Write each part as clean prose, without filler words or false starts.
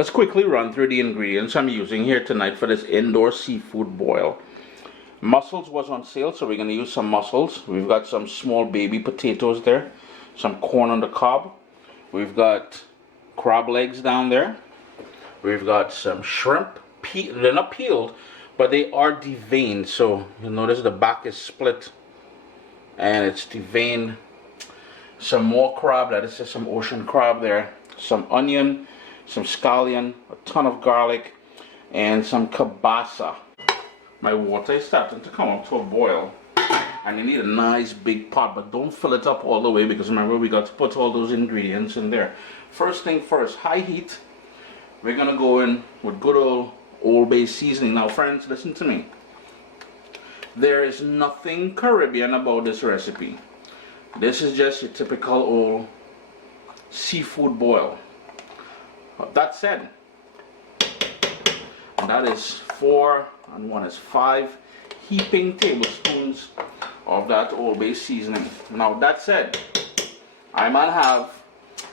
Let's quickly run through the ingredients I'm using here tonight for this indoor seafood boil. Mussels was on sale, so we're going to use some mussels. We've got some small baby potatoes there, some corn on the cob. We've got crab legs down there. We've got some shrimp. They're not peeled, but they are deveined, so you'll notice the back is split and it's deveined. Some more crab, that is just some ocean crab there. Some onion, some scallion, a ton of garlic, and some kielbasa. My water is starting to come up to a boil, and you need a nice big pot, but don't fill it up all the way, because remember, we got to put all those ingredients in there. First thing first, high heat. We're gonna go in with good Old Bay seasoning. Now friends, listen to me. There is nothing Caribbean about this recipe. This is just your typical old seafood boil. That said, that is 4 and 1 is 5 heaping tablespoons of that Old Bay seasoning. Now that said, I might have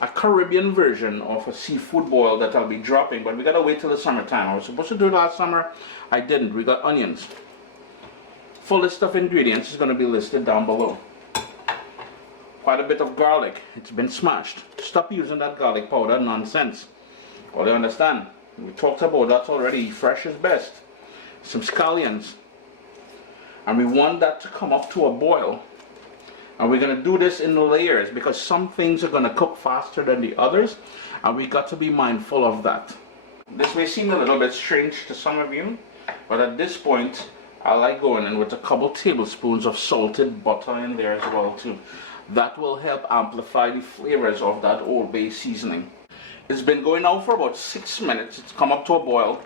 a Caribbean version of a seafood boil that I'll be dropping, but we gotta wait till the summertime. I was supposed to do it last summer, I didn't. We got onions. Full list of ingredients is gonna be listed down below. Quite a bit of garlic, it's been smashed. Stop using that garlic powder nonsense. All you understand, we talked about that already, fresh is best. Some scallions, and we want that to come up to a boil. And we're going to do this in layers, because some things are going to cook faster than the others, and we got to be mindful of that. This may seem a little bit strange to some of you, but at this point I like going in with a couple tablespoons of salted butter in there as well too. That will help amplify the flavors of that Old Bay seasoning. It's been going on for about 6 minutes. It's come up to a boil,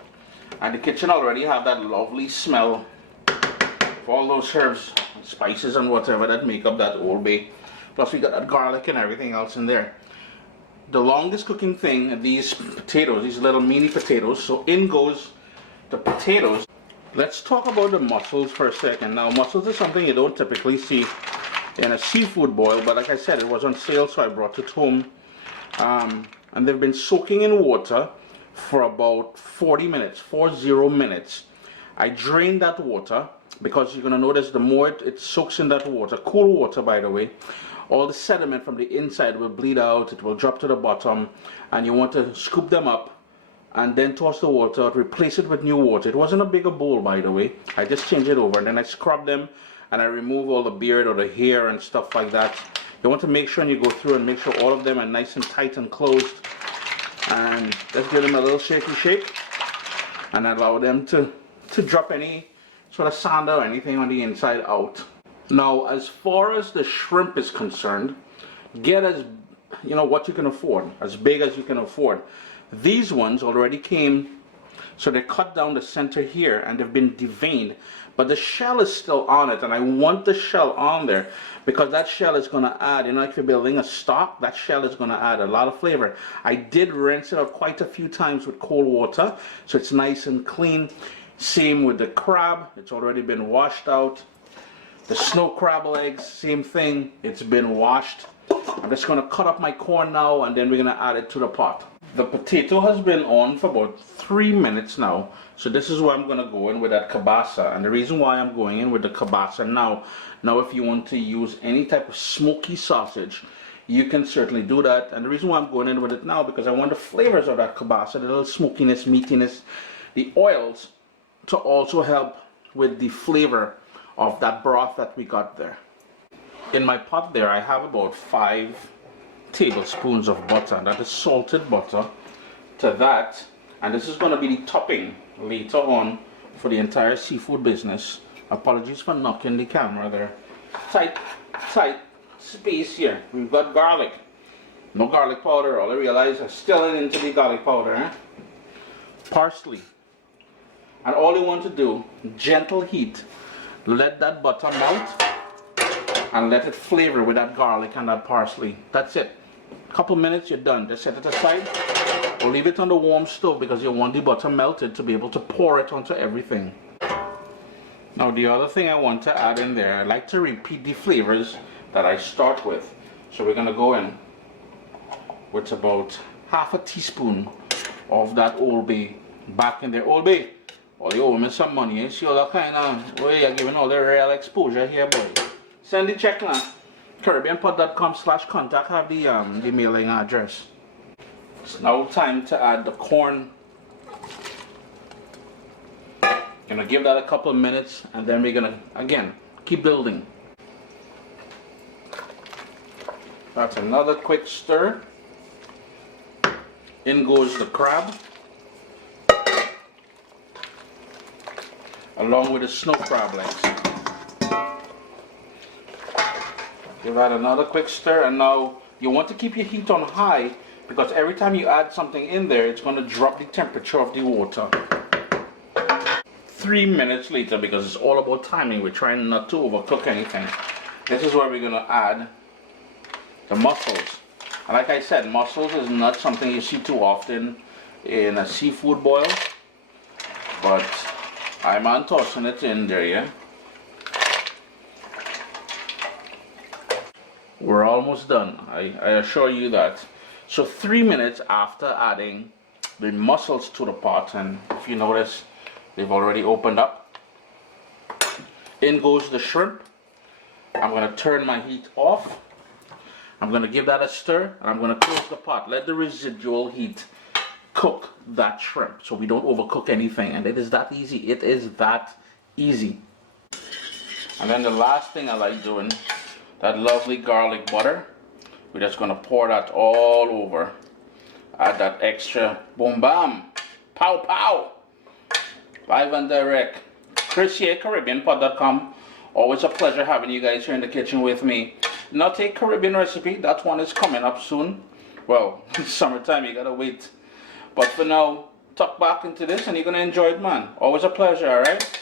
and the kitchen already have that lovely smell of all those herbs, spices and whatever that make up that Old Bay. Plus we got that garlic and everything else in there. The longest cooking thing, these potatoes, these little mini potatoes, so in goes the potatoes. Let's talk about the mussels for a second. Now mussels is something you don't typically see in a seafood boil, but like I said, it was on sale, so I brought it home. And they've been soaking in water for about 40 minutes, 40 minutes. I drained that water, because you're going to notice the more it soaks in that water, cool water by the way, all the sediment from the inside will bleed out, it will drop to the bottom, and you want to scoop them up and then toss the water out, replace it with new water. It wasn't a bigger bowl by the way, I just changed it over, and then I scrub them and I remove all the beard or the hair and stuff like that. You want to make sure, and you go through and make sure all of them are nice and tight and closed, and let's give them a little shaky shake and allow them to drop any sort of sand or anything on the inside out. Now as far as the shrimp is concerned, get as, you know, what you can afford, as big as you can afford. These ones already came, so they cut down the center here and they've been deveined, but the shell is still on it, and I want the shell on there because that shell is going to add, you know, if you're building a stock, that shell is going to add a lot of flavor. I did rinse it out quite a few times with cold water, so it's nice and clean. Same with the crab, it's already been washed out. The snow crab legs, same thing, it's been washed. I'm just going to cut up my corn now, and then we're going to add it to the pot. The potato has been on for about 3 minutes now, so this is where I'm going to go in with that kielbasa. And the reason why I'm going in with the kielbasa now if you want to use any type of smoky sausage, you can certainly do that. And the reason why I'm going in with it now, because I want the flavors of that kielbasa, the little smokiness, meatiness, the oils, to also help with the flavor of that broth that we got there. In my pot there, I have about 5 tablespoons of butter. That is salted butter. To that, and this is going to be the topping later on for the entire seafood business. Apologies for knocking the camera there. Tight space here. We've got garlic. No garlic powder. All I realize I'm still into the garlic powder. Parsley. And all you want to do, gentle heat, let that butter melt and let it flavor with that garlic and that parsley. That's it. A couple minutes, you're done. Just set it aside or leave it on the warm stove, because you want the butter melted to be able to pour it onto everything. Now the other thing I want to add in there, I like to repeat the flavors that I start with. So we're going to go in with about half a teaspoon of that Old Bay back in there. Old Bay, oh, you owe me some money. You see all that kind of way you're giving all the real exposure here, boy. Send the check now. CaribbeanPod.com/contact have the mailing address. It's now time to add the corn. Gonna give that a couple of minutes, and then we're gonna again keep building. That's another quick stir. In goes the crab, along with the snow crab legs. Give that another quick stir, and now you want to keep your heat on high because every time you add something in there, it's going to drop the temperature of the water. 3 minutes later, because it's all about timing, we're trying not to overcook anything. This is where we're going to add the mussels. And like I said, mussels is not something you see too often in a seafood boil, but I'm on tossing it in there, yeah. We're almost done, I assure you that. So 3 minutes after adding the mussels to the pot, and if you notice, they've already opened up. In goes the shrimp. I'm going to turn my heat off. I'm going to give that a stir, and I'm going to close the pot. Let the residual heat cook that shrimp so we don't overcook anything. And it is that easy. It is that easy. And then the last thing I like doing, that lovely garlic butter. We're just going to pour that all over. Add that extra boom bam. Pow pow. Live and direct. Chris here, CaribbeanPod.com. Always a pleasure having you guys here in the kitchen with me. Not a Caribbean recipe, that one is coming up soon. Well, summertime, you gotta wait. But for now, tuck back into this and you're gonna enjoy it, man. Always a pleasure, alright?